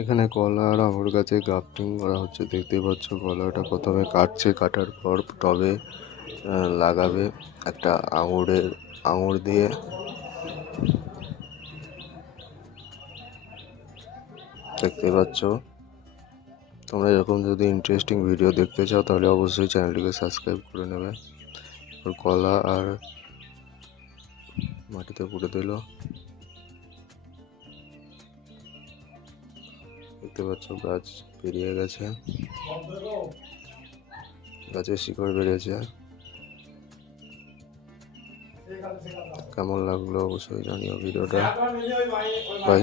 এখানে কলা আর আঙুর গাছে গ্রাফটিং করা হচ্ছে। দেখতেই পাচ্ছ কলাটা প্রথমে কাটছে, কাটার পর টবে লাগাবে একটা আঙুর দিয়ে। দেখতে পাচ্ছ। তোমরা এরকম যদি ইন্টারেস্টিং ভিডিও দেখতে চাও তাহলে অবশ্যই চ্যানেলটিকে সাবস্ক্রাইব করে নেবে। কলা আর মাটিতে পুঁতে দিল। দেখতে পাচ্ছ গাছ বেরিয়ে গেছে, গাছের শিকড় বেরিয়েছে। কেমন লাগলো অবশ্যই জানিও ভিডিওটা। বাই।